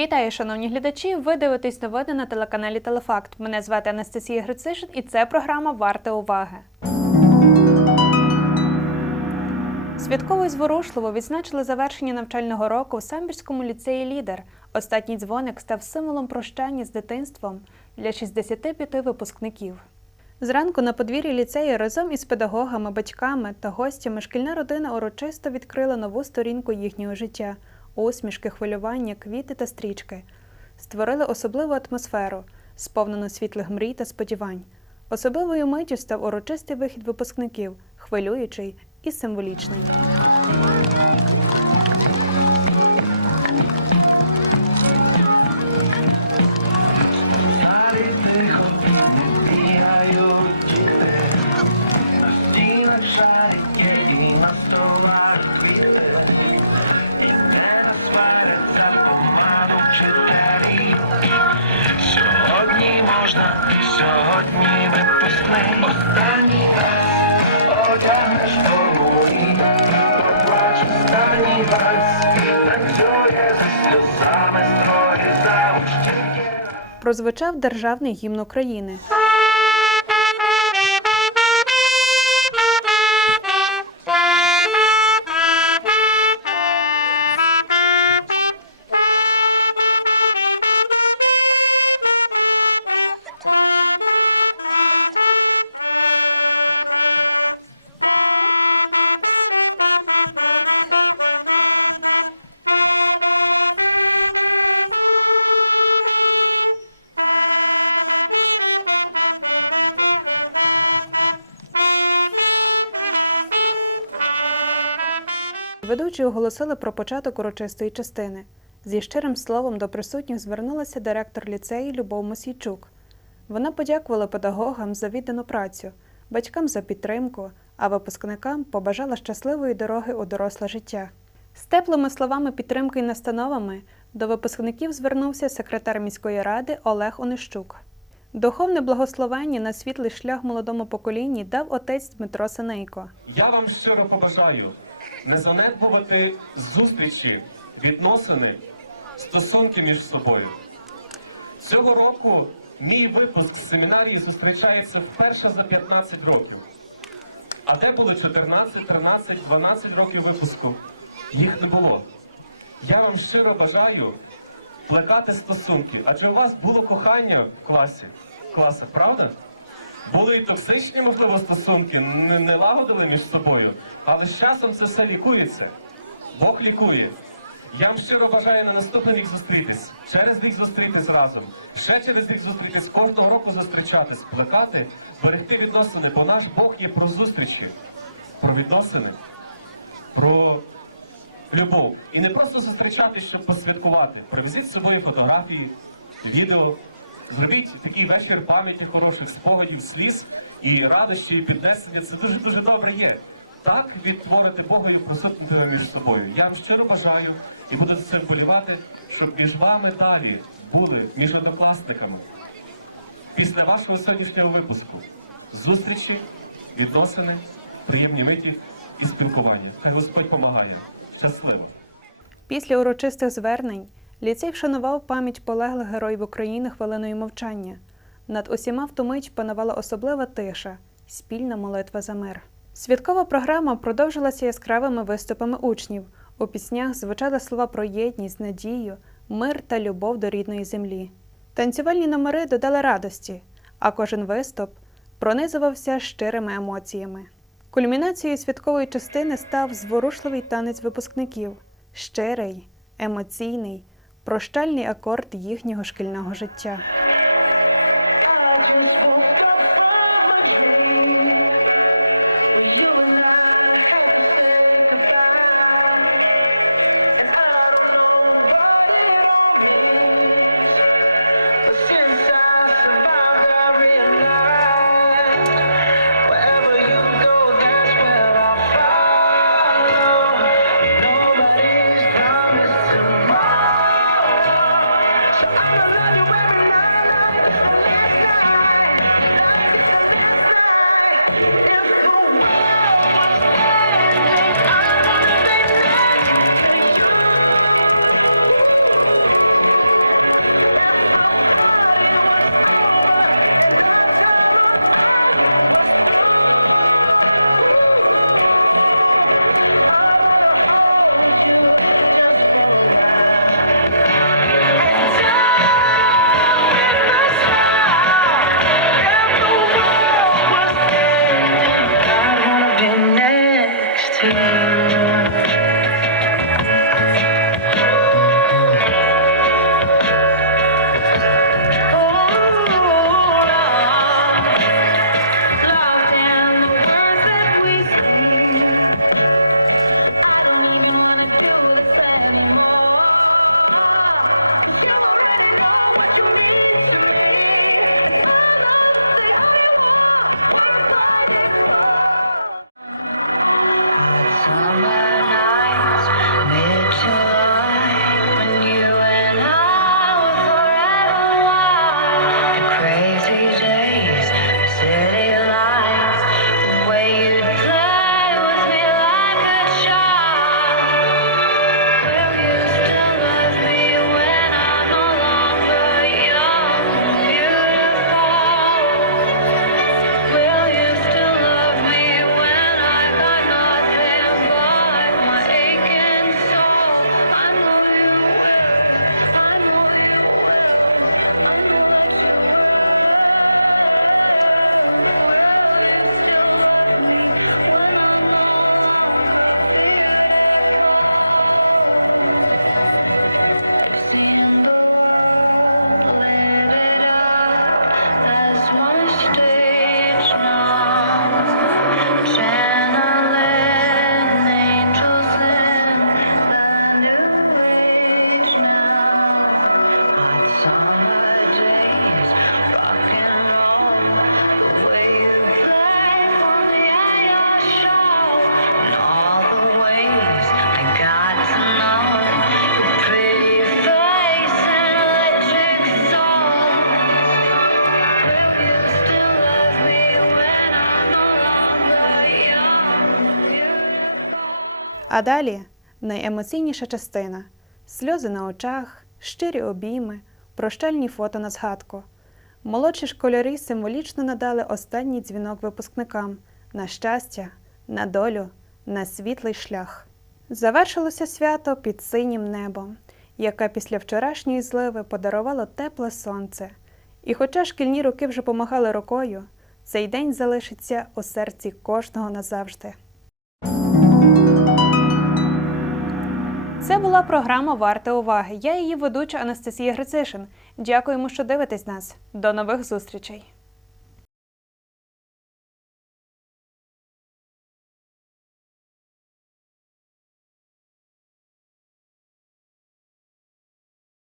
Вітаю, шановні глядачі! Ви дивитесь новини на телеканалі Телефакт. Мене звати Анастасія Грицишин і це програма Варта уваги. Святково і зворушливо відзначили завершення навчального року в Самбірському ліцеї Лідер. Останній дзвоник став символом прощання з дитинством для 65 випускників. Зранку на подвір'ї ліцею разом із педагогами, батьками та гостями шкільна родина урочисто відкрила нову сторінку їхнього життя усмішки, хвилювання, квіти та стрічки. Створили особливу атмосферу, сповнену світлих мрій та сподівань. Особливою миттю став урочистий вихід випускників, хвилюючий і символічний. Шарики на столах сьогодні випускний останній раз одягнеш форму і проплачеш останній раз, танцює за сльозами строї завущеньки. Прозвучав державний гімн України. Ведучі оголосили про початок урочистої частини. Зі щирим словом до присутніх звернулася директор ліцею Любов Мосійчук. Вона подякувала педагогам за віддану працю, батькам за підтримку, а випускникам побажала щасливої дороги у доросле життя. З теплими словами підтримки і настановами до випускників звернувся секретар міської ради Олег Онищук. Духовне благословення на світлий шлях молодому поколінні дав отець Дмитро Синейко. Я вам щиро побажаю не занедбувати зустрічі, відносини, стосунки між собою. Цього року мій випуск з семінарії зустрічається вперше за 15 років. А де були 14, 13, 12 років випуску? Їх не було. Я вам щиро бажаю плекати стосунки, адже у вас було кохання в класі. Класа, правда? Були і токсичні, можливо, стосунки, не, не лагодили між собою, але з часом це все лікується. Бог лікує. Я вам щиро бажаю на наступний рік зустрітись, через рік зустрітись разом, ще через рік зустрітись, кожного року зустрічатись, плекати, берегти відносини, бо наш Бог є про зустрічі, про відносини, про любов. І не просто зустрічатись, щоб посвяткувати. Привезіть з собою фотографії, відео, зробіть такий вечір пам'яті хороших спогадів, сліз і радощі, і піднесення. Це дуже дуже добре є. Так відтворити Бога і присутнити між собою. Я вам щиро бажаю і буду за цим болівати, щоб між вами далі були між однокласниками. Після вашого сьогоднішнього випуску зустрічі, відносини, приємні миті і спілкування. Хай Господь помагає. Щасливо! Після урочистих звернень ліцей вшанував пам'ять полеглих героїв України хвилиною мовчання. Над усіма в ту мить панувала особлива тиша, спільна молитва за мир. Святкова програма продовжилася яскравими виступами учнів. У піснях звучали слова про єдність, надію, мир та любов до рідної землі. Танцювальні номери додали радості, а кожен виступ пронизувався щирими емоціями. Кульмінацією святкової частини став зворушливий танець випускників, щирий, емоційний, прощальний акорд їхнього шкільного життя. А далі найемоційніша частина сльози на очах, щирі обійми, прощальні фото на згадку. Молодші школярі символічно надали останній дзвінок випускникам на щастя, на долю, на світлий шлях. Завершилося свято під синім небом, яке після вчорашньої зливи подарувало тепле сонце. І хоча шкільні роки вже помагали рукою, цей день залишиться у серці кожного назавжди. Це була програма Варте уваги. Я її ведуча Анастасія Грицишин. Дякуємо, що дивитесь нас. До нових зустрічей!